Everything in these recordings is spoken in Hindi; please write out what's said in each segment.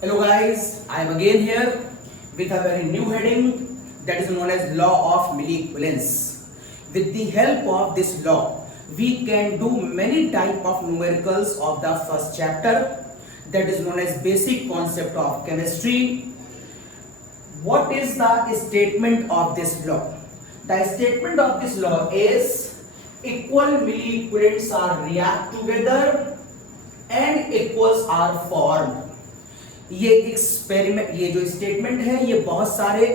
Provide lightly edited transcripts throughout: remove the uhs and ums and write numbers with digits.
Hello guys, I am again here with a very new heading that is known as law of Milli equivalence. With the help of this law, we can do many type of numericals of the first chapter that is known as basic concept of chemistry. What is the statement of this law? The statement of this law is equal milli equivalents are react together and equals are formed. ये एक्सपेरिमेंट, ये जो स्टेटमेंट है ये बहुत सारे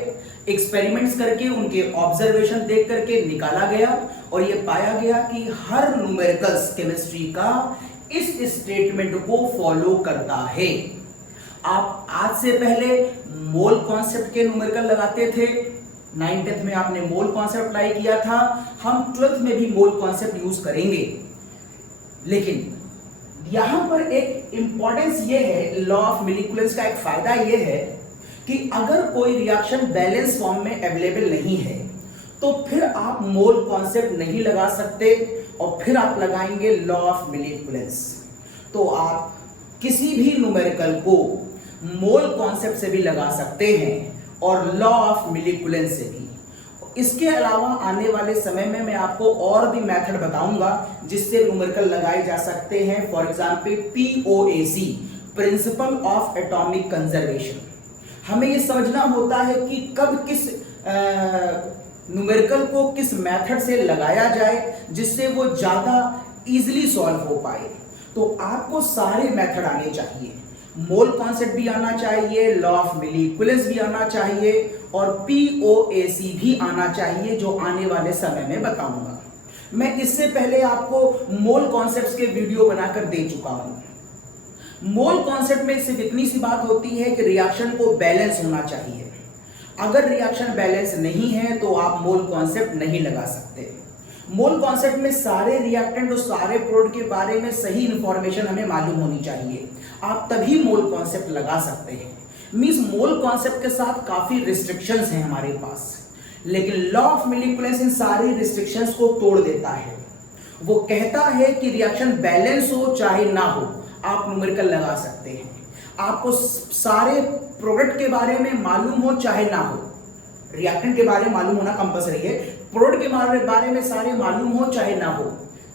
एक्सपेरिमेंट्स करके उनके ऑब्जर्वेशन देख करके निकाला गया और ये पाया गया कि हर न्यूमेरिकल्स केमिस्ट्री का इस स्टेटमेंट को फॉलो करता है। आप आज से पहले मोल कॉन्सेप्ट के न्यूमेरिकल लगाते थे, 9th में आपने मोल कॉन्सेप्ट अप्लाई किया था, हम 12th में भी मोल कॉन्सेप्ट यूज करेंगे। लेकिन यहां पर एक इंपॉर्टेंस ये है, लॉ ऑफ मिली इक्विवेलेंस का एक फायदा ये है कि अगर कोई रिएक्शन बैलेंस फॉर्म में अवेलेबल नहीं है तो फिर आप मोल कॉन्सेप्ट नहीं लगा सकते और फिर आप लगाएंगे लॉ ऑफ मिली इक्विवेलेंस। तो आप किसी भी न्यूमेरिकल को मोल कॉन्सेप्ट से भी लगा सकते हैं और लॉ ऑफ मिली इक्विवेलेंस से भी। इसके अलावा आने वाले समय में मैं आपको और भी मेथड बताऊंगा जिससे न्यूमेरिकल लगाए जा सकते हैं। For example POAC, principle of atomic conservation. हमें ये समझना होता है कि कब किस न्यूमेरिकल को किस मेथड से लगाया जाए जिससे वो ज्यादा इजीली सॉल्व हो पाए। तो आपको सारे मेथड आने चाहिए, मोल कॉन्सेप्ट भी आना चाहिए, लॉ ऑफ मिली इक्विवेलेंस भी आना चाहिए और POAC भी आना चाहिए, जो आने वाले समय में बताऊंगा। मैं इससे पहले आपको मोल कॉन्सेप्ट्स के वीडियो बनाकर दे चुका हूं। मोल कॉन्सेप्ट में सिर्फ इतनी सी बात होती है कि रिएक्शन को बैलेंस होना चाहिए। अगर रिएक्शन बैलेंस नहीं है तो आप मोल कॉन्सेप्ट नहीं लगा सकते। मोल कॉन्सेप्ट में सारे रिएक्टेंट और सारे प्रोडक्ट के बारे में सही इंफॉर्मेशन हमें मालूम होनी चाहिए, आप तभी मोल कॉन्सेप्ट लगा सकते हैं। मींस मोल कॉन्सेप्ट के साथ काफी रिस्ट्रिक्शंस हैं हमारे पास, लेकिन लॉ ऑफ मिली इक्विवेलेंस इन सारी रिस्ट्रिक्शंस को तोड़ देता है। वो कहता है कि रिएक्शन बैलेंस हो चाहे ना हो, आप न्यूमेरिकल लगा सकते हैं। आपको सारे प्रोडक्ट के बारे में मालूम हो चाहे ना हो, रिएक्टेंट के बारे में मालूम होना कंपलसरी है, प्रोडक्ट के बारे में सारे मालूम हो चाहे ना हो,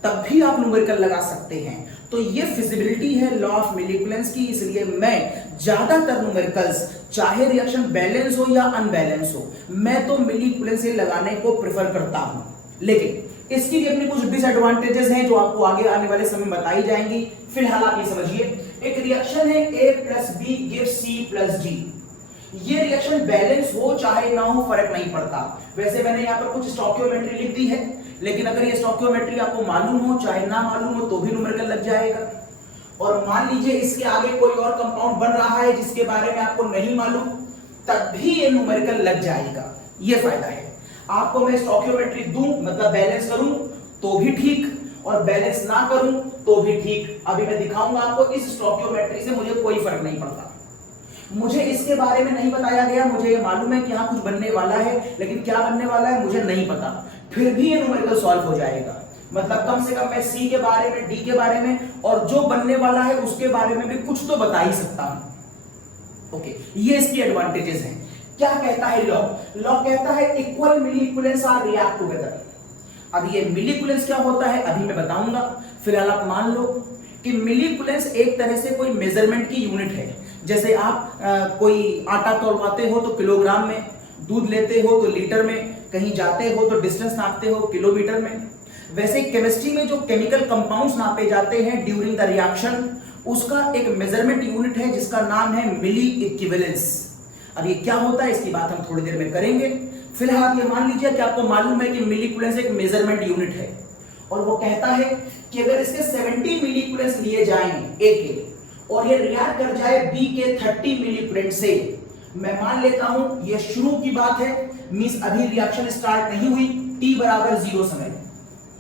तब भी आप न्यूमेरिकल लगा सकते हैं। तो ये फिजिबिलिटी है लॉ ऑफ मिली इक्विवेलेंस की, इसलिए मैं ज्यादातर न्यूमेरिकल्स चाहे रिएक्शन बैलेंस हो या अनबैलेंस हो, मैं तो मिली इक्विवेलेंस से लगाने को प्रेफर करता हूं। लेकिन इसकी भी अपनी कुछ डिसएडवांटेजेस हैं जो आपको आगे आने वाले समय में बताई जाएंगी। फिलहाल आप ये समझिए, एक रिएक्शन है A + B gives C + D। ये रिएक्शन बैलेंस हो चाहे ना हो फर्क नहीं पड़ता। वैसे मैंने यहाँ पर कुछ स्टोइकियोमेट्री लिख दी है, लेकिन अगर ये स्टोइकियोमेट्री आपको मालूम हो चाहे ना मालूम हो तो भी न्यूमेरिकल लग जाएगा। और मान लीजिए इसके आगे कोई और कंपाउंड बन रहा है जिसके बारे में आपको नहीं मालूम, तब भी ये न्यूमेरिकल लग जाएगा। ये फायदा है। आपको मैं स्टोइकियोमेट्री दूं मतलब बैलेंस करूं तो भी ठीक और बैलेंस ना करूं तो भी ठीक। अभी मैं दिखाऊंगा आपको, इस स्टोइकियोमेट्री से मुझे कोई फर्क नहीं पड़ता। मुझे इसके बारे में नहीं बताया गया, मुझे ये मालूम है कि यहां कुछ बनने वाला है, लेकिन क्या बनने वाला है मुझे नहीं पता, फिर भी ये न्यूमेरिकल सॉल्व हो जाएगा। मतलब कम से कम मैं C के बारे में, D के बारे में और जो बनने वाला है उसके बारे में भी कुछ तो बता ही सकता हूं। ओके, ये इसकी एडवांटेजेस हैं। क्या कहता है लॉ? लॉ कहता है equal milliequivalents are react together. अब ये मिली इक्विवेलेंस क्या होता है अभी मैं बताऊंगा। फिलहाल आप मान लो कि मिली इक्विवेलेंस एक तरह से कोई मेजरमेंट की यूनिट है। जैसे आप कोई आटा तौलवाते हो तो किलोग्राम में, दूध लेते हो तो लीटर में, कहीं जाते हो तो डिस्टेंस नापते हो किलोमीटर में। वैसे केमिस्ट्री में जो केमिकल कंपाउंड्स नापे जाते हैं ड्यूरिंग द रिएक्शन, उसका एक मेजरमेंट यूनिट है जिसका नाम है मिली इक्विवेलेंस। अब ये क्या होता है इसकी बात हम थोड़ी देर में करेंगे। फिलहाल ये मान लीजिए कि आपको मालूम है कि मिली इक्विवेलेंस एक मेजरमेंट यूनिट है और वो कहता है कि अगर इसके 70 मिली इक्विवेलेंस लिए जाएं A के और ये रिएक्ट कर जाए B के 30 मिली इक्विवेलेंट से, मैं मान लेता हूं ये शुरू की बात है, मींस अभी रिएक्शन स्टार्ट नहीं हुई, T = 0 समय,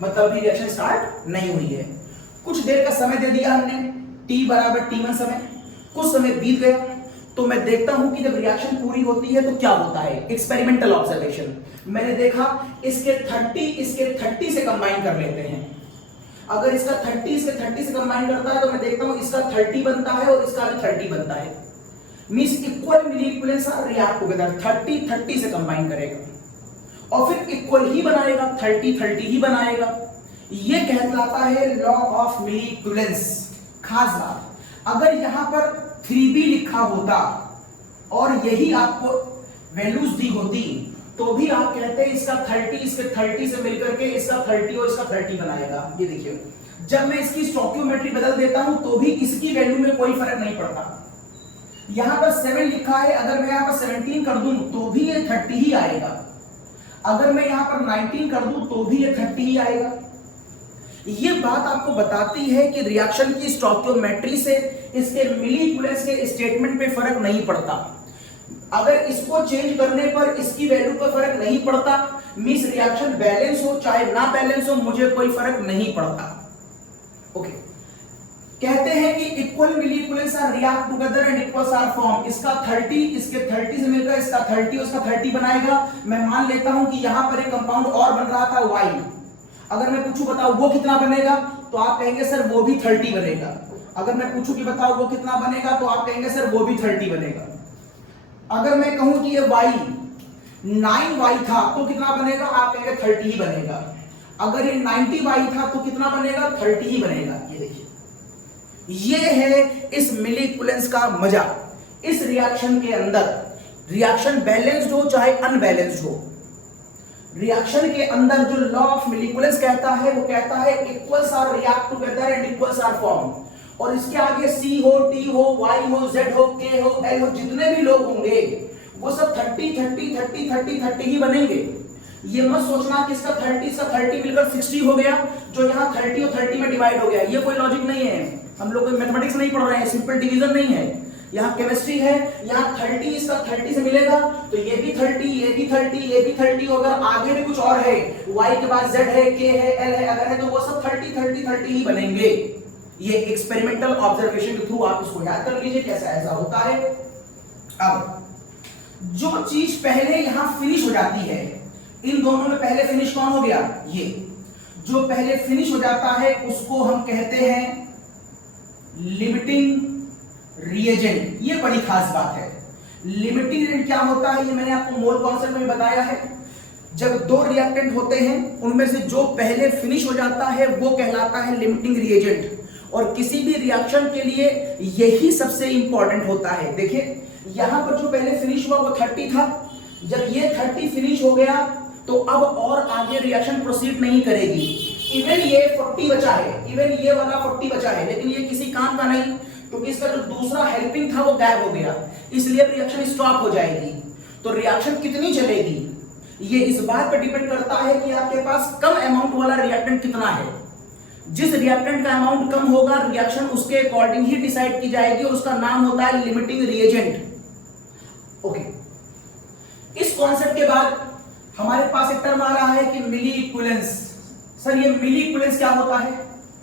मतलब अभी रिएक्शन स्टार्ट नहीं हुई है। कुछ देर का समय दे दिया हमने, T = T1 समय, कुछ समय बीत गया तो मैं देखता हूं कि जब रिएक्शन पूरी होती है तो क्या होता है। एक्सपेरिमेंटल ऑब्जर्वेशन, मैंने देखा इसके 30 से कंबाइन कर लेते हैं। अगर इसका 30 इसके 30 से कंबाइन करता है तो मैं देखता हूं इसका 30 बनता है और इसका भी 30 बनता है। Means equal milliequivalents are react together, 30-30 से कंबाइन करेगा और फिर इक्वल ही बनाएगा, 30-30 ही बनाएगा। ये कहलाता है लॉ ऑफ मिली इक्विवेलेंस। खास बात, अगर यहां पर 3b लिखा होता और यही आपको वैल्यूज दी होती तो भी आप कहते हैं इसका 30 इसके 30 से मिलकर के इसका 30 और इसका 30 बनाएगा। ये देखिए, जब मैं इसकी स्टोइकियोमेट्री बदल देता हूं तो भी इसकी वैल्यू में कोई फर्क नहीं पड़ता। यहां पर 7 लिखा है, अगर मैं यहां पर 17 कर दूं तो भी ये 30 ही आएगा, अगर मैं यहां पर 19 कर दूं तो भी ये 30 ही आएगा। ये बात आपको बताती है कि रिएक्शन की स्टोइकियोमेट्री से इसके मिली इक्विवेलेंस के स्टेटमेंट पे फर्क नहीं पड़ता। अगर इसको चेंज करने पर इसकी वैल्यू पर फर्क नहीं पड़ता, मींस रिएक्शन बैलेंस हो चाहे ना बैलेंस हो, मुझे कोई फर्क नहीं पड़ता। ओके, कहते हैं कि equal milliequivalents are react together and equals are form. इसका 30 इसके 30 से मिलकर इसका 30 उसका 30 बनाएगा। मैं मान लेता हूं कि यहां पर एक कंपाउंड और बन रहा था Y। अगर मैं पूछूं बताओ वो कितना बनेगा, तो आप कहेंगे सर वो भी 30 बनेगा। अगर मैं पूछूं कि बताओ वो कितना बनेगा, तो आप कहेंगे सर वो भी 30 बनेगा। अगर मैं कहूं कि ये Y 9Y था तो कितना बनेगा, आप कहेंगे 30 ही बनेगा। अगर ये 90Y था तो कितना बनेगा, 30 ही बनेगा। ये देखिए, ये है इस मिली इक्विवेलेंस का मजा। इस रिएक्शन के अंदर रिएक्शन बैलेंस्ड हो चाहे अनबैलेंस्ड हो, रिएक्शन के अंदर जो लॉ ऑफ मिली इक्विवेलेंस कहता है वो कहता है equals are react together and equals are form. और इसके आगे C हो, T हो, Y हो, Z हो, K हो, L हो, जितने भी लोग होंगे वो सब 30 ही बनेंगे। ये मत सोचना कि इसका 30 से 30 मिलकर 60 हो गया, जो यहाँ 30 और 30 में डिवाइड हो गया। ये कोई लॉजिक नहीं है, हम लोग कोई मैथमेटिक्स नहीं पढ़ रहे हैं, सिंपल डिवीजन नहीं है, यहाँ केमिस्ट्री है। यहाँ 30 इसका 30 से मिलेगा तो ये भी 30, ये भी 30, ये भी 30। अगर आगे भी कुछ और है, Y के बाद Z है, K है, L है, अगर है तो वो सब 30 ही बनेंगे। ये एक्सपेरिमेंटल ऑब्जर्वेशन के थ्रू आप इसको याद कर लीजिए कैसा ऐसा होता है। अब जो चीज पहले यहां फिनिश हो जाती है, इन दोनों में पहले फिनिश कौन हो गया, ये जो पहले फिनिश हो जाता है उसको हम कहते हैं लिमिटिंग रिएजेंट। ये बड़ी खास बात है। लिमिटिंग रिएजेंट क्या होता है, ये मैंने आपको मोल कॉन्सेप्ट में बताया है। जब दो रिएक्टेंट होते हैं उनमें से जो पहले फिनिश हो जाता है वो कहलाता है लिमिटिंग रिएजेंट। और किसी भी रिएक्शन के लिए यही सबसे इंपॉर्टेंट होता है। देखिए यहां पर जो पहले फिनिश हुआ वो 30 था, जब ये 30 फिनिश हो गया तो अब और आगे रिएक्शन प्रोसीड नहीं करेगी। इवन ये 40 बचा है, इवन ये वाला 40 बचा है, लेकिन ये किसी काम का नहीं, क्योंकि इसका जो दूसरा हेल्पिंग था वो गायब हो गया, इसलिए रिएक्शन स्टॉप हो जाएगी। तो रिएक्शन कितनी चलेगी ये इस बात पर डिपेंड करता है कि आपके पास कम अमाउंट वाला रिएक्टेंट कितना है। जिस रिएक्टेंट का अमाउंट कम होगा रिएक्शन उसके अकॉर्डिंग ही डिसाइड की जाएगी, और उसका नाम होता है लिमिटिंग रिएजेंट। ओके, इस कॉन्सेप्ट के बाद हमारे पास एक टर्म आ रहा है कि मिली इक्विवेलेंस। सर ये मिली इक्विवेलेंस क्या होता है?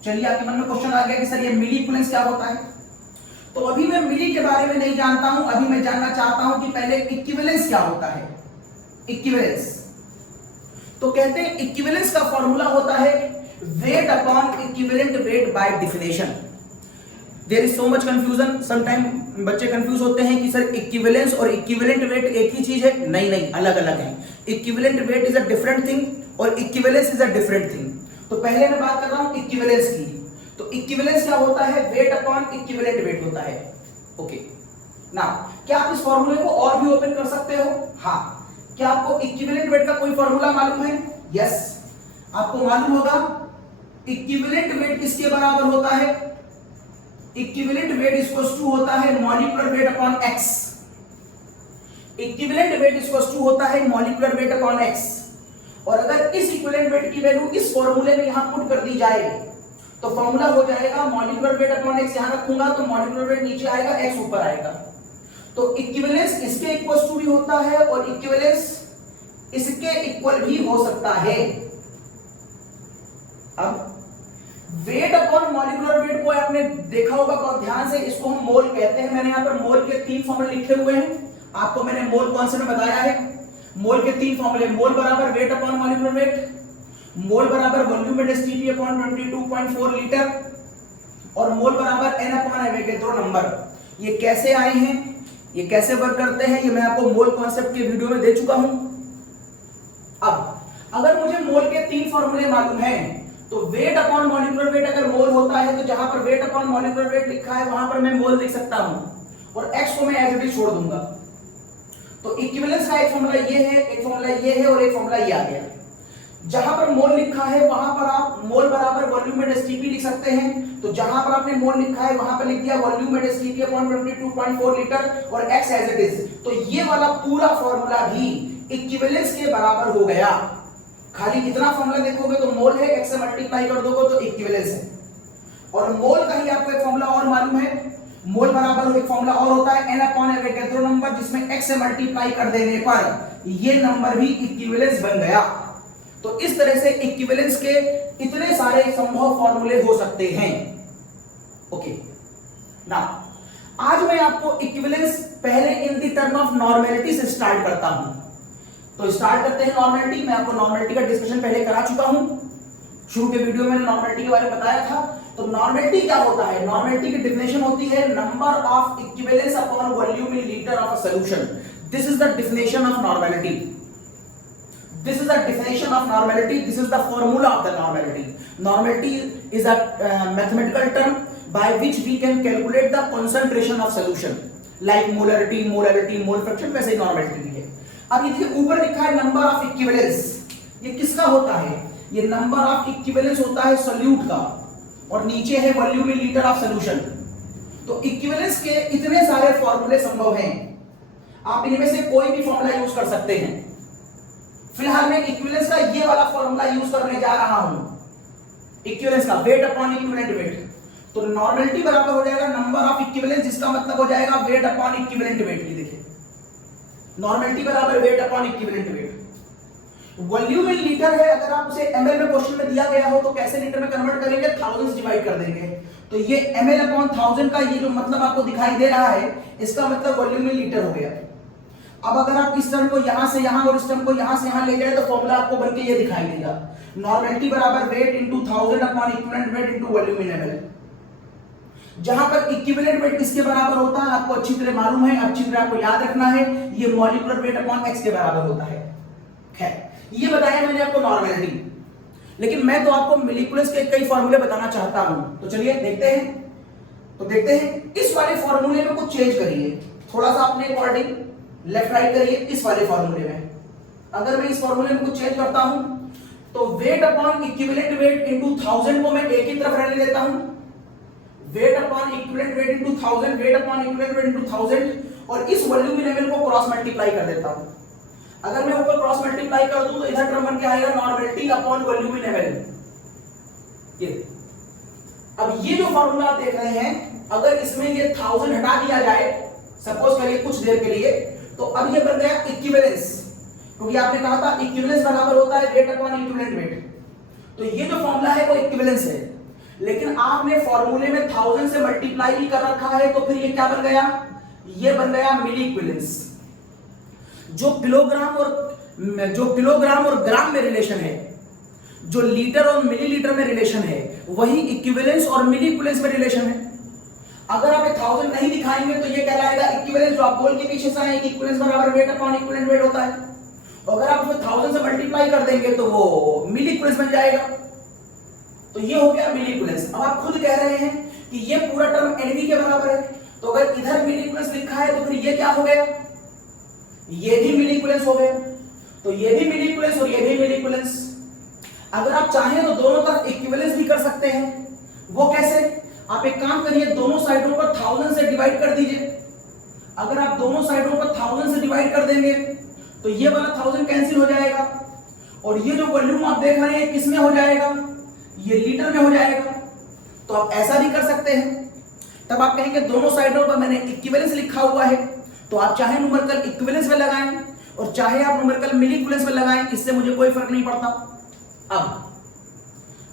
चलिए आपके मन में क्वेश्चन आ गया कि सर ये मिली इक्विवेलेंस क्या होता है। तो अभी मैं मिली के बारे में नहीं जानता हूं, अभी मैं जानना चाहता हूं कि पहले इक्विवेलेंस क्या होता है। इक्विवेलेंस तो कहते हैं इक्विवेलेंस का फॉर्मूला होता है weight upon equivalent weight by definition. There is so much confusion, sometime बच्चे कंफ्यूज होते हैं कि सर इक्विवेलेंस और इक्विवेलेंट वेट एक ही चीज है। नहीं नहीं, अलग अलग है। Equivalent weight is a different thing और equivalence is a different thing. तो पहले मैं बात कर रहा हूं इक्विवेलेंस की। तो इक्विवेलेंस क्या होता है, वेट अपॉन इक्विवेलेंट वेट होता है। ओके नाउ क्या आप इस फॉर्मूले को और भी ओपन कर सकते हो? हाँ। क्या आपको इक्विवेलेंट वेट का कोई फॉर्मूला मालूम है? यस, आपको मालूम होगा इक्विवेलेंट वेट किसके बराबर होता है? इक्विवेलेंट वेट इक्वल्स टू होता है molecular weight upon x. Equivalent weight equals to होता है मॉलिक्यूलर वेट अपॉन एक्स। और अगर इस इक्विवेलेंट वेट की वैल्यू इस फॉर्मूले में यहां पुट कर दी जाए तो फॉर्मूला हो जाएगा मॉलिक्यूलर वेट अपॉन एक्स। यहां रखूंगा तो मॉलिक्यूलर वेट नीचे आएगा, एक्स ऊपर आएगा। तो इक्विवेलेंस इसके इक्वल्स टू भी होता है और इक्विवेलेंस इसके इक्वल भी हो सकता है। अब वेट अपॉन मॉलिक्यूलर वेट को आपने देखा होगा बहुत ध्यान से, इसको हम मोल कहते हैं। मैंने यहां पर मोल के 3 फॉर्मूले लिखे हुए हैं, आपको मैंने मोल कॉन्सेप्ट में बताया है। मोल के 3 फॉर्मूले, मोल बराबर वेट अपॉन मॉलिक्यूलर वेट, मोल बराबर वॉल्यूम डेंसिटी अपॉन 22.4 लीटर और मोल बराबर n अपॉन एम के 2 नंबर। ये कैसे आए हैं? ये कैसे वर्क करते हैं ये मैं आपको मोल कॉन्सेप्ट के वीडियो में दे चुका हूं। अब अगर मुझे मोल के 3 फॉर्मूले मालूम हैं तो वेट अपॉन मॉलिक्यूलर वेट अगर मोल होता है तो जहां पर वेट अपॉन मॉलिक्यूलर वेट लिखा है वहां पर मैं मोल लिख सकता हूं और x को मैं एज इट इज छोड़ दूंगा। तो इक्विवेलेंस का एक फॉर्मूला ये है, एक फॉर्मूला ये है और एक फॉर्मूला ये आ गया। जहां पर मोल लिखा है वहां पर आप मोल बराबर वॉल्यूम एट एसटीपी लिख सकते हैं। तो जहां पर आपने मोल लिखा है वहां पर लिख दिया volume at STP upon 22.4 litre और x एज इट इज। तो ये वाला पूरा फॉर्मूला भी इक्विवेलेंस के बराबर हो गया। खाली इतना फॉर्मूला देखोगे तो मोल है, x से मल्टीप्लाई कर दोगे तो इक्विवेलेंस है। और मोल का ही आपको एक फॉर्मूला और मालूम है, मोल बराबर एक फॉर्मूला और होता है n अपॉन एवोगैड्रो नंबर, जिसमें x से मल्टीप्लाई कर देने पर ये नंबर भी इक्विवेलेंस बन गया। तो इस तरह से इक्विवेलेंस के इतने सारे संभव फॉर्मूले हो सकते हैं। ओके ना, आज मैं आपको इक्विवेलेंस पहले in the term of normality से स्टार्ट करता हूं। तो स्टार्ट करते हैं नॉर्मेलिटी। मैं आपको नॉर्मेलिटी का डिस्कशन पहले करा चुका हूं, शुरू के वीडियो में नॉर्मेलिटी के बारे में बताया था। तो नॉर्मेलिटी क्या होता है? नॉर्मेलिटी की डेफिनेशन होती है number of equivalence upon volume in litre of a solution. This is the definition of normality. This is the definition of normality. This is the formula of the normality. Normality is a mathematical term by which we can calculate the concentration of solution, like molarity, molality, mole fraction. वैसे ही normality है। अब ये ऊपर लिखा है number of equivalence। ये किसका होता है? ये number of equivalence होता है solute का, और नीचे है volume in liter of solution। तो equivalence के इतने सारे फॉर्मूले संभव हैं, आप इनमें से कोई भी फॉर्मूला यूज कर सकते हैं। फिलहाल मैं इक्विवेलेंस का ये वाला फॉर्मूला यूज करने जा रहा हूं, इक्विवेलेंस का वेट अपॉन इक्विवेलेंट वेट। तो नॉर्मेलिटी बराबर हो जाएगा नंबर ऑफ इक्विवेलेंस, जिसका मतलब हो जाएगा वेट अपॉन इक्विवेलेंट वेट। ये देखिए नॉर्मेलिटी बराबर wait upon equivalent wait. Volume in litre है, अगर आप उसे एमएल में क्वेश्चन में दिया गया हो तो कैसे लीटर में कन्वर्ट करेंगे? 1000 से डिवाइड कर देंगे। तो ये एमएल अपॉन 1000 का ये जो मतलब आपको दिखाई दे रहा है, इसका मतलब वॉल्यूम इन लीटर हो गया। अब अगर आप इस टर्म को यहां से यहां और इस टर्म को यहां से यहां ले जाए तो फॉर्मूला आपको बनके ये दिखाई देगा, नॉर्मेलिटी बराबर wait into 1000 upon equivalent weight into volume इन एमएल। जहां पर इक्विवेलेंट वेट किसके बराबर होता है आपको अच्छी तरह मालूम है, अच्छी तरह आपको याद रखना है, ये मॉलिक्यूलर वेट अपॉन एक्स के बराबर होता है। खैर, ये बताया मैंने आपको नॉर्मेलिटी, लेकिन मैं तो आपको मॉलिक्यूलर्स के कई फॉर्मूले बताना चाहता हूं। तो चलिए देखते हैं। तो देखते हैं इस वाले फॉर्मूले में कुछ चेंज करिए, थोड़ा सा अपने अकॉर्डिंग लेफ्ट राइट करिए। इस वाले फॉर्मूले में अगर मैं इस फॉर्मूले में कुछ चेंज करता हूं तो wait upon equivalent wait into 1000 को मैं एक ही तरफ रहने देता हूं, wait upon equivalent wait into 1000, wait upon equivalent wait into 1000, और इस वॉल्यूम इन एमएल को क्रॉस मल्टीप्लाई कर देता हूं। अगर मैं ऊपर क्रॉस मल्टीप्लाई कर दूं तो इधर टर्म बन के आएगा नॉर्मेलिटी अपॉन वॉल्यूम इन एमएल। ये अब ये जो फॉर्मूला आप देख रहे हैं, अगर इसमें ये 1000 हटा दिया जाए सपोज करिए कुछ देर के लिए, तो अब ये बन गया इक्विवेलेंस, क्योंकि आपने कहा था इक्विवेलेंस बराबर होता है वेट अपॉन इक्विवेलेंट वेट। तो ये जो फॉर्मूला है वो इक्विवेलेंस है, लेकिन आपने फॉर्मूले में 1000 से मल्टीप्लाई भी कर रखा है, तो फिर ये क्या बन गया? ये बन गया मिली इक्विवेलेंस। जो किलोग्राम और ग्राम में रिलेशन है, जो लीटर और मिलीलीटर में रिलेशन है, वही इक्विवेलेंस और मिली इक्विवेलेंस में रिलेशन है। अगर आप 1000 नहीं दिखाएंगे तो ये कहलाएगा इक्विवेलेंस, जो आप बोल के पीछे से आए कि इक्विवेलेंस बराबर वेट अपॉन इक्विवेलेंट वेट होता है। अगर आप उसमें 1000 से मल्टीप्लाई कर देंगे तो वो मिली इक्विवेलेंस बन जाएगा। तो ये हो गया मिली इक्विवेलेंस। अब आप खुद कह रहे हैं कि ये पूरा टर्म एनवी के बराबर है, तो अगर इधर मिली इक्विवेलेंस लिखा है तो फिर ये क्या हो गया? ये भी मिली इक्विवेलेंस हो गया। तो ये भी मिली इक्विवेलेंस और ये भी मिली इक्विवेलेंस। अगर आप चाहें तो दोनों तरफ इक्विवेलेंस भी कर सकते हैं। वो कैसे? आप एक काम करिए, दोनों साइडों पर 1000 से डिवाइड कर दीजिए। अगर आप दोनों साइडों पर 1000 से डिवाइड कर देंगे तो ये वाला 1000 कैंसिल हो जाएगा, और ये जो वॉल्यूम आप देख रहे हैं किसमें हो जाएगा? ये लीटर में हो जाएगा। तो आप ऐसा भी कर सकते हैं। तब आप कहेंगे दोनों साइडों पर मैंने इक्विवेलेंस लिखा हुआ है, तो आप चाहे न्यूमेरिकल इक्विवेलेंस में लगाएं और चाहे आप न्यूमेरिकल मिली इक्विवेलेंस में लगाएं, इससे मुझे कोई फर्क नहीं पड़ता। अब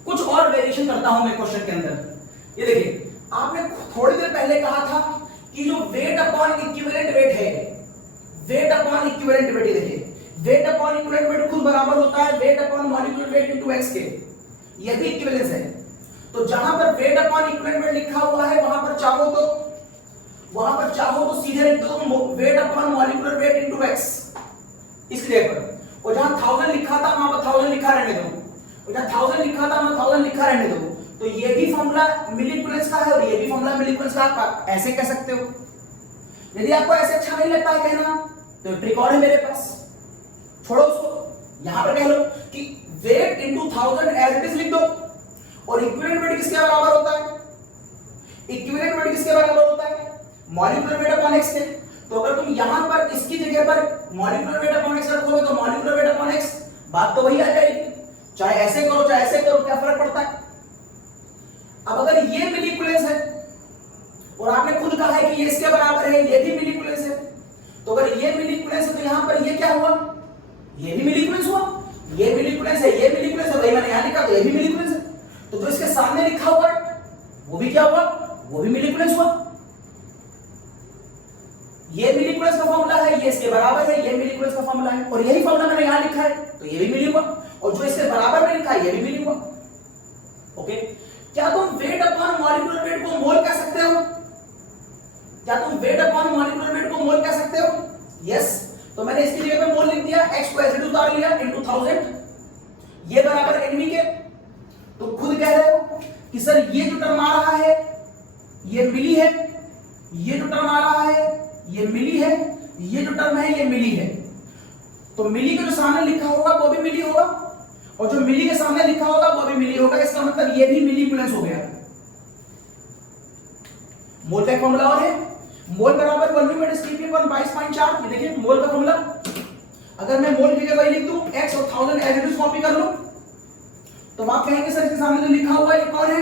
कुछ और वेरिएशन करता हूं मैं क्वेश्चन के अंदर। ये देखिए, आपने थोड़ी देर पहले कहा था कि जो वेट अपॉन इक्विवेलेंट वेट है, वेट अपॉन इक्विवेलेंट वेट, ये देखिए वेट अपॉन इक्विवेलेंट वेट खुद बराबर होता है weight upon molecular weight into x के। ये भी इक्विवेलेंस है। तो जहां पर वेट अपॉन इक्विवेलेंट वेट लिखा हुआ है वहां पर चाहो तो वहां पर चाहो तो सीधे लिख दो weight upon molecular weight into x इसलिए पर, और जहां 1000 लिखा था वहां पर 1000 लिखा रहने दो, और जहां 1000 लिखा था वहां 1000 लिखा रहने दो। तो ये भी फॉर्मूला मिलीकुलेंस का है और ये भी फॉर्मूला मिलीकुलेंस का, आप ऐसे कह सकते हो। यदि आपको ऐसे अच्छा नहीं लगता है कहना तो ट्रिक और है मेरे पास, छोड़ो उसको, यहां पर कह लो कि weight into 1000 as it is लिख दो, और इक्विवेलेंट वेट किसके बराबर होता है, इक्विवेलेंट वेट किसके बराबर होता है, मॉलिक्यूलर वेट अपॉन x के। तो अगर तुम यहां पर इसकी जगह पर मॉलिक्यूलर वेट अपॉन x रखोगे तो मॉलिक्यूलर वेट अपॉन x बात तो वही आ जाएगी, चाहे ऐसे करो चाहे ऐसे करो, क्या फर्क पड़ता है। अब अगर ये मिलीकुलेंस है और आपने खुद कहा है कि ये इसके बराबर है, ये भी मिलीकुलेंस है, तो अगर ये मिलीकुलेंस है तो यहां पर ये क्या हुआ, ये भी मिलीकुलेंस हुआ, ये मिलीकुलेंस है, ये मिलीकुलेंस है, भाई मैंने यहां लिखा तो ये भी मिलीकुलेंस है, तो जो इसके सामने लिखा हुआ है वो भी क्या हुआ, वो भी मिलीकुलेंस हुआ। ये मिलीकुलेंस का फॉर्मूला है, ये इसके बराबर है, ये मिलीकुलेंस का फॉर्मूला है, और यही फॉर्मूला मैंने यहां लिखा है तो ये भी मिली हुआ, और जो इसके बराबर में लिखा है ये भी मिली हुआ। ओके, क्या तुम वेट अपॉन मॉलिक्यूलर वेट को मोल कह सकते हो, क्या तुम वेट अपॉन मॉलिक्यूलर वेट को मोल कह सकते हो, यस। तो मैंने इसकी जगह पे मोल लिख दिया, x को एसिड उतार लिया इनटू 1000, ये बराबर nv के। तो खुद कह रहे हो कि सर ये जो टर्म आ रहा है ये मिली है, ये जो टर्म आ रहा है ये मिली है, ये जो टर्म है ये मिली है, तो मिली के जो सामने लिखा होगा वो भी मिली होगा, और जो मिली के सामने लिखा होगा वो भी मिली होगा, इसका मतलब ये भी मिलीकुलेंस हो गया। मोल का फॉर्मूला और है, मोल बराबर वॉल्यूम एट स्टीपी पर 22.4, ये देखिए मोल का फॉर्मूला। अगर मैं मोल की जगह लिख दूं x और 1000 एज इट इज कॉपी कर लूं, तो आप कहेंगे सर इसके सामने जो लिखा हुआ है ये कौन है,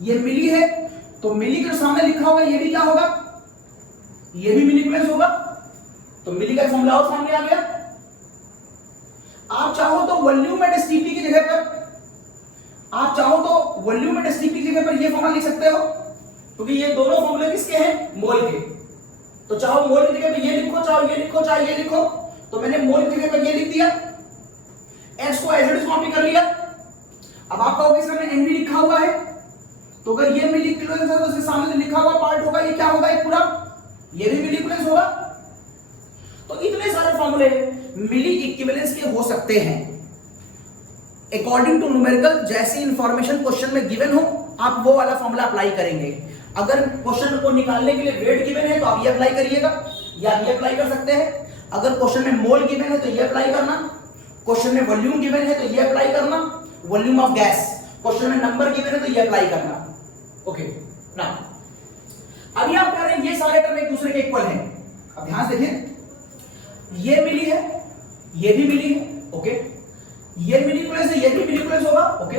ये मिली है, तो मिली के सामने लिखा होगा ये भी क्या होगा, ये भी मिलीकुलेंस होगा, तो मिली का फॉर्मूला और सामने आ गया। आप चाहो तो वॉल्यूम एट स्टीपी की जगह पर, आप चाहो तो वॉल्यूम एट स्टीपी की जगह पर ये फॉर्मूला लिख सकते हो, क्योंकि ये दोनों फॉर्मूले किसके हैं, मोल के। तो चाहो मोल की जगह पे ये लिखो, चाहो ये लिखो, चाहे ये लिखो, तो मैंने मोल की जगह पर ये लिख दिया, x को एज इट इज कॉपी कर लिया। अब आप कहोगे सर ने nv लिखा हुआ है, तो अगर ये मिलीकुलेंस है तो इसके सामने जो लिखा हुआ पार्ट होगा ये क्या होगा, एक पूरा ये भी मिलीकुलेंस होगा। तो इतने सारे फॉर्मूले मिली इक्विवेलेंस के हो सकते हैं अकॉर्डिंग टू न्यूमेरिकल। जैसी इंफॉर्मेशन क्वेश्चन में गिवन हो आप वो वाला फॉर्मूला अप्लाई करेंगे। अगर क्वेश्चन को निकालने के लिए वेट गिवन है तो आप ये अप्लाई करिएगा, या ये अप्लाई कर सकते हैं। अगर क्वेश्चन में मोल गिवन है तो ये अप्लाई करना, क्वेश्चन में वॉल्यूम गिवन है तो ये अप्लाई करना, वॉल्यूम ऑफ गैस। क्वेश्चन में नंबर गिवन है तो ये अप्लाई करना। ओके ना, अभी आप कह रहे हैं ये सारे टर्म एक दूसरे के इक्वल हैं। अब ध्यान से देखिए, ये मिली है, ये भी मिली है, ओके, ये मिलीकुलेंस है, ये भी मिलीकुलेंस होगा, ओके,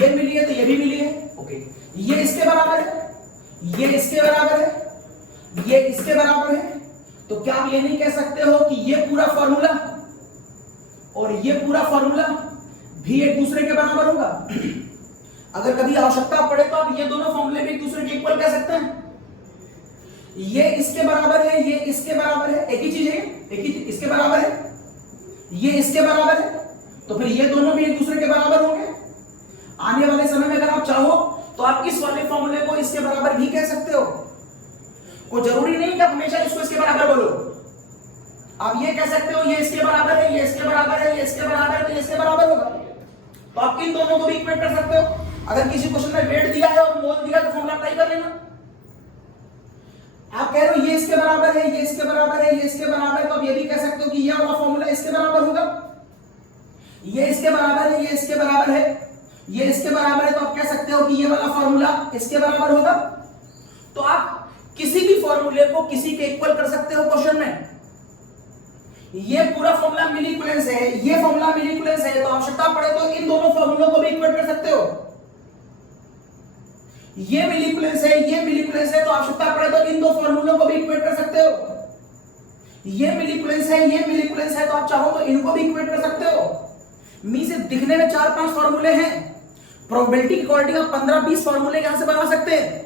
ये मिली है तो ये भी मिली है, ओके, ये इसके बराबर है, ये इसके बराबर है, ये इसके बराबर है। तो क्या आप ये नहीं कह सकते हो कि ये पूरा फॉर्मूला और ये पूरा फॉर्मूला भी एक दूसरे के बराबर होगा? अगर कभी आवश्यकता पड़े तो आप ये दोनों फॉर्मूले भी एक दूसरे के इक्वल कह सकते हैं। ये इसके बराबर है, ये इसके बराबर है, एक ही चीज है, एक ही इसके बराबर है, ये इसके बराबर है, तो फिर ये दोनों भी एक दूसरे के बराबर होंगे। आने वाले समय में अगर आप चाहो तो आप इस वाले फॉर्मूले को इसके बराबर भी कह सकते हो। कोई जरूरी नहीं कि आप हमेशा इसको इसके बराबर बोलो। आप ये कह सकते हो ये इसके बराबर है, ये इसके बराबर है, ये इसके बराबर है, तो ये इसके बराबर होगा। तो आप इन दोनों को भी इक्वेट कर सकते हो। अगर किसी क्वेश्चन में वेट दिया है और मोल दिया तो फॉर्मूला अप्लाई कर लेना। आप कह रहे हो ये इसके बराबर है, ये इसके बराबर है, ये इसके बराबर है, तो आप ये भी कह सकते हो कि ये वाला फॉर्मूला इसके बराबर होगा। ये इसके बराबर है, ये इसके बराबर है, ये इसके बराबर है, तो आप कह सकते हो कि ये वाला फॉर्मूला इसके बराबर होगा। तो आप किसी भी फॉर्मूले को किसी के इक्वल कर सकते हो क्वेश्चन में। ये पूरा फॉर्मूला मिलीकुलेंस है, ये फॉर्मूला मिलीकुलेंस है, तो आवश्यकता पड़े तो इन दोनों फॉर्मूलों को भी इक्वेट कर सकते हो। ये मिलीकुलेंस है, ये मिलीकुलेंस है, तो आवश्यकता पड़े तो इन दो फॉर्मूलों को भी इक्वेट कर सकते हो। ये मिलीकुलेंस है, ये मिलीकुलेंस है, तो आप चाहो तो इनको भी इक्वेट कर सकते हो। मी से दिखने में 4-5 फॉर्मूले हैं, प्रोबेबिलिटी की क्वालिटी का 15-20 फॉर्मूले यहां से बना सकते हैं।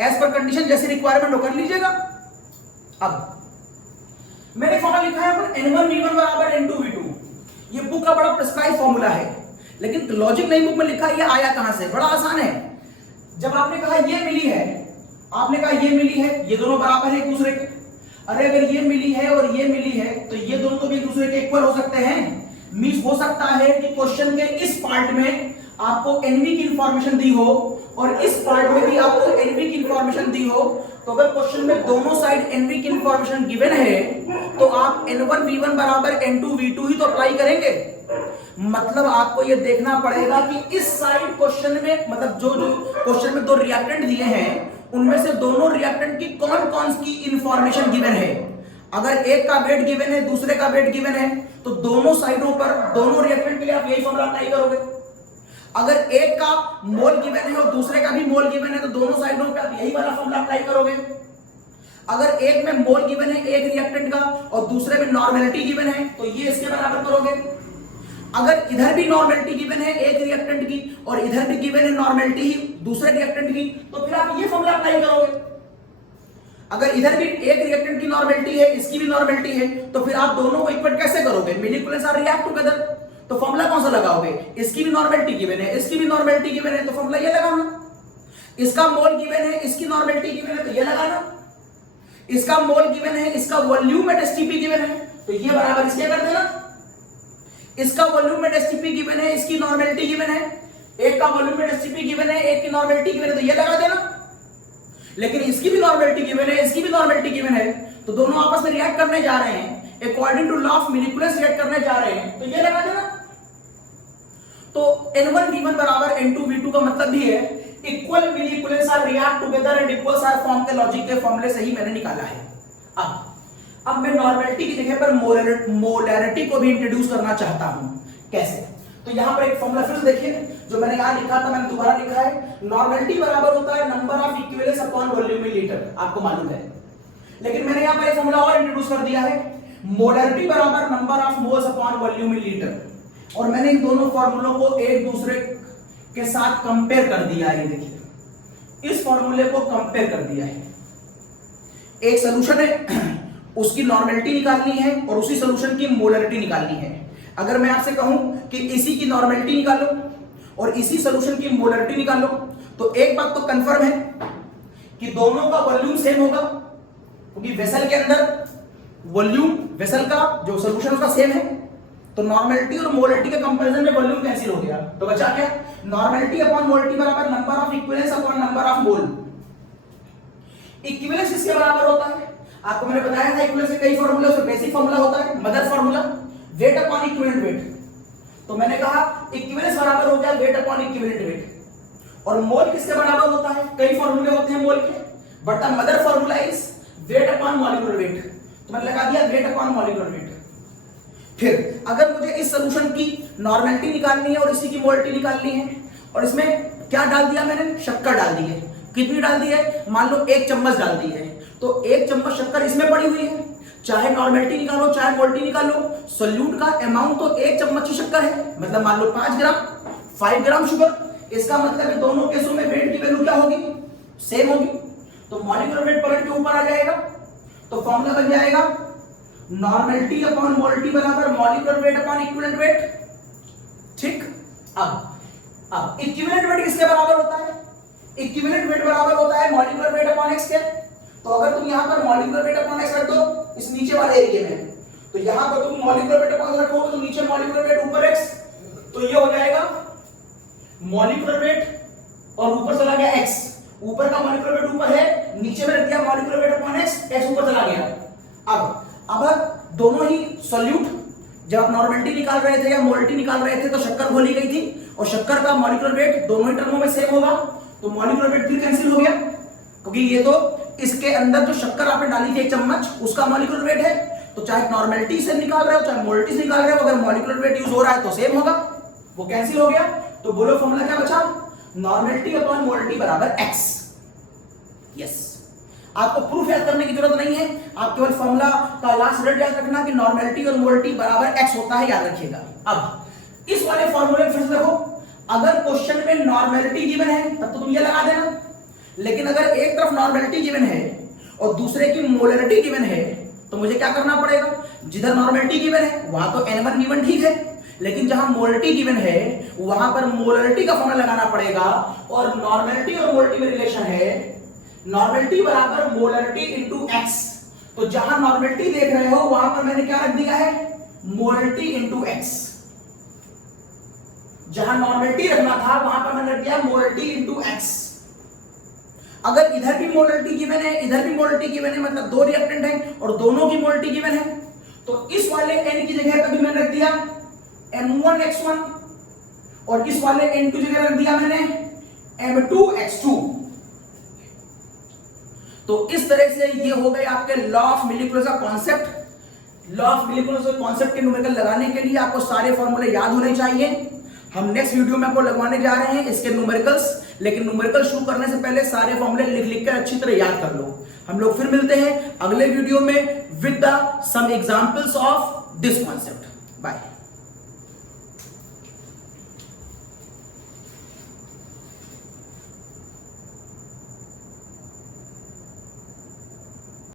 एज पर कंडीशन जैसी रिक्वायरमेंट हो कर लीजिएगा। अब मैंने फॉर्मूला लिखा है पर n1v1 बराबर n2v2। ये बुक का बड़ा प्रिस्क्राइब फॉर्मूला है, लेकिन लॉजिक नई बुक में लिखा है। ये आया कहां से? बड़ा आसान है। जब आपने कहा ये मिली है आपने कहा ये मिली है, ये दोनों बराबर है एक दूसरे के। अरे अगर ये मिली है और ये मिली है तो ये दोनों तो भी एक दूसरे के इक्वल हो सकते हैं। मींस हो सकता है कि क्वेश्चन के इस पार्ट में आपको एनवी की इंफॉर्मेशन दी हो और इस पार्ट में भी आपको एनवी की इंफॉर्मेशन दी हो। तो अगर क्वेश्चन में दोनों साइड एनवी की इंफॉर्मेशन गिवन है तो आप n1 v1 बराबर n2 v2 ही तो अप्लाई करेंगे। मतलब आपको ये देखना पड़ेगा कि इस साइड क्वेश्चन में, मतलब जो जो क्वेश्चन में दो रिएक्टेंट दिए हैं उनमें से दोनों रिएक्टेंट की कौन कौन की इंफॉर्मेशन गिवन है। अगर एक का वेट गिवन है, दूसरे का वेट गिवन है, तो दोनों साइडों पर दोनों रिएक्टेंट के लिए आप यही फॉर्मूला अप्लाई करोगे। अगर एक का मोल गिवन है और दूसरे का भी मोल गिवन है तो दोनों साइडों पे आप यही वाला फॉर्मूला अप्लाई करोगे। अगर एक में मोल गिवन है एक रिएक्टेंट का और दूसरे में नॉर्मेलिटी गिवन है तो ये इसके बराबर करोगे। अगर इधर भी नॉर्मेलिटी गिवन है एक रिएक्टेंट की और इधर भी गिवन है नॉर्मेलिटी ही दूसरे रिएक्टेंट की, तो फिर आप ये फॉर्मूला अप्लाई करोगे। अगर इधर भी एक रिएक्टेंट की नॉर्मेलिटी है, इसकी भी नॉर्मेलिटी है, तो फिर आप दोनों को इक्वेट कैसे करोगे? मॉलिक्यूल्स आर रिएक्ट टुगेदर, तो फॉर्मूला कौन सा लगाओगे? इसकी भी नॉर्मेलिटी गिवन है, इसकी भी नॉर्मेलिटी गिवन है, तो फॉर्मूला ये लगाना। इसका मोल गिवन है, इसकी नॉर्मेलिटी गिवन है, तो ये लगाना। इसका मोल गिवन है, इसका वॉल्यूम एट एसटीपी गिवन है, तो ये बराबर इसके कर देना। इसका वॉल्यूम एट एसटीपी गिवन है, इसकी नॉर्मेलिटी गिवन है, एक का वॉल्यूम एट एसटीपी गिवन है, एक की नॉर्मेलिटी गिवन है, तो ये लगा देना। लेकिन इसकी भी नॉर्मेलिटी गिवन है, इसकी भी नॉर्मेलिटी गिवन है, तो दोनों आपस में रिएक्ट करने जा रहे हैं, according to law of molecules react करने जा रहे हैं, तो ये लगा देना। तो n1 v1 बराबर n2 v2 का मतलब भी है equal molecules are react together and equals are form के लॉजिक के फॉर्मूले से ही मैंने निकाला है। अब मैं नॉर्मेलिटी की जगह पर मोलैरिटी को भी इंट्रोड्यूस करना चाहता हूं। कैसे? तो यहां पर एक फॉर्मूला फिर से देखिए, जो मैंने यहां लिखा था मैंने दोबारा लिखा है। नॉर्मेलिटी बराबर होता है number of equivalence upon volume in litre, आपको मालूम है। लेकिन मैंने यहां पर एक फॉर्मूला और इंट्रोड्यूस कर दिया है, मोलैरिटी बराबर number of moles upon volume in litre. और मैंने इन दोनों फॉर्मूलों को एक दूसरे के साथ कंपेयर कर दिया है। देखिए, इस फॉर्मूले को कंपेयर कर दिया है। एक सॉल्यूशन है, उसकी नॉर्मेलिटी निकालनी है और उसी सॉल्यूशन की मोलैरिटी निकालनी है। अगर मैं आपसे कहूं कि इसी की नॉर्मेलिटी निकालो और इसी सॉल्यूशन की मोलैरिटी निकालो, तो एक बात तो कंफर्म है कि दोनों का वॉल्यूम सेम होगा, क्योंकि वेसल के अंदर वॉल्यूम, वेसल का जो सॉल्यूशन उसका सेम है। तो नॉर्मेलिटी और मोलैरिटी के कंपैरिजन में वॉल्यूम कैंसिल हो गया, तो बचा क्या? नॉर्मेलिटी अपॉन मोलैरिटी बराबर number of equivalence upon number of mole. Equivalence किसके बराबर होता है? आपको मैंने बताया था इक्विवेलेंस के कई फार्मूले, उसमें बेसिक फार्मूला होता है mother formula, wait upon equivalent wait. तो मैंने कहा इक्विवेलेंस बराबर हो गया वेट अपॉन इक्विवेलेंट वेट। और मोल किसके बराबर होता है? कई फार्मूले होते हैं मोल के, but the mother formula is weight upon molecular weight. तो मैंने लगा दिया वेट अपॉन मॉलिक्यूलर वेट। फिर अगर मुझे इस सॉल्यूशन की नॉर्मेलिटी निकालनी है और इसी की मोलैरिटी निकालनी है, और इसमें क्या डाल दिया मैंने? शक्कर डाल दी है। कितनी डाल दी है? मान लो 1 चम्मच डाल दी है, तो 1 चम्मच शक्कर इसमें पड़ी हुई है। चाहे नॉर्मेलिटी निकालो चाहे मोलैरिटी निकालो, सोल्यूट का अमाउंट तो 1 चम्मच ही शक्कर है, मतलब मान लो 5 ग्राम, 5 ग्राम शुगर। इसका मतलब है दोनों केसों में वेट की वैल्यू क्या होगी? सेम होगी। तो मॉलिक्यूलर वेट पलट के ऊपर आ जाएगा, तो फॉर्मूला बन जाएगा नॉर्मेलिटी अपॉन मोलैरिटी बराबर molecular weight upon equivalent wait. ठीक। अब इक्विवेलेंट वेट किसके बराबर होता है? इक्विवेलेंट वेट बराबर होता है मॉलिक्यूलर वेट अपॉन एक्स के। तो अगर तुम यहां पर मॉलिक्यूलर वेट अपॉन एक्स रख दो इस नीचे वाले एरिया में, तो यहां पर तुम मॉलिक्यूलर वेट अपॉन रखोगे तो नीचे मॉलिक्यूलर वेट ऊपर एक्स, तो ये हो जाएगा मॉलिक्यूलर वेट और ऊपर चला गया एक्स। ऊपर का मॉलिक्यूलर वेट ऊपर है, नीचे में रख दिया molecular weight upon x, x ऊपर चला गया। अब दोनों ही सॉल्यूट जब नॉर्मेलिटी निकाल रहे थे या मोलैरिटी निकाल रहे थे तो शक्कर घोली गई थी, और शक्कर का मॉलिक्यूलर वेट दोनों ही टर्मों में सेम होगा, तो मॉलिक्यूलर वेट फिर कैंसिल हो गया, क्योंकि ये तो इसके अंदर जो शक्कर आपने डाली थी 1 चम्मच उसका मॉलिक्यूलर वेट है। तो चाहे नॉर्मेलिटी से निकाल रहे हो चाहे मोलैरिटी से निकाल रहे हो, अगर मॉलिक्यूलर वेट यूज हो रहा है तो सेम होगा, वो कैंसिल हो गया। तो बोलो फॉर्मूला क्या बचा? नॉर्मेलिटी अपॉन मोलैरिटी बराबर x। यस, आपको प्रूफ याद करने की जरूरत नहीं है, आप केवल फॉर्मूला का लास्ट रिजल्ट याद रखना कि नॉर्मेलिटी और मोलैरिटी बराबर x होता है, याद रखिएगा। अब इस वाले फॉर्मूले में फिर से देखो, अगर क्वेश्चन में नॉर्मेलिटी गिवन है तब तो तुम ये लगा देना, लेकिन अगर एक तरफ नॉर्मेलिटी गिवन है और दूसरे की मोलैरिटी गिवन है तो मुझे क्या करना पड़ेगा? जिधर नॉर्मेलिटी गिवन है वहां तो n1 v1 ठीक है, लेकिन जहां मोलैरिटी गिवन है वहां पर मोलैरिटी का फॉर्मूला लगाना पड़ेगा। और नॉर्मेलिटी और मोलैरिटी में रिलेशन है नॉर्मेलिटी बराबर मोलरिटी इंटू एक्स। तो जहां नॉर्मेलिटी देख रहे हो वहां पर मैंने क्या रख दिया है, मोलरिटी इंटू एक्स। जहां नॉर्मेलिटी रखना था वहां पर मैंने रख दिया मोलरिटी इंटू एक्स। अगर इधर भी मोलरिटी गिवन है, इधर भी मोलरिटी गिवन है, मतलब दो रिएक्टेंट है और दोनों की मोलरिटी गिवन है, तो इस वाले n की जगह पर भी मैंने रख दिया m1x1 और इस वाले n की जगह रख दिया मैंने m2x2। तो इस तरह से ये हो गए आपके लॉ ऑफ मोलिकुलर का कॉन्सेप्ट। लॉ ऑफ मोलिकुलर के कॉन्सेप्ट के न्यूमेरिकल लगाने के लिए आपको सारे फॉर्मूले याद होने चाहिए। हम नेक्स्ट वीडियो में आपको लगवाने जा रहे हैं इसके न्यूमेरिकल्स, लेकिन न्यूमेरिकल शुरू करने से पहले सारे फॉर्मूले लिख लिख कर अच्छी तरह याद कर लो। हम लोग फिर मिलते हैं अगले वीडियो में with the some examples of this concept. Bye.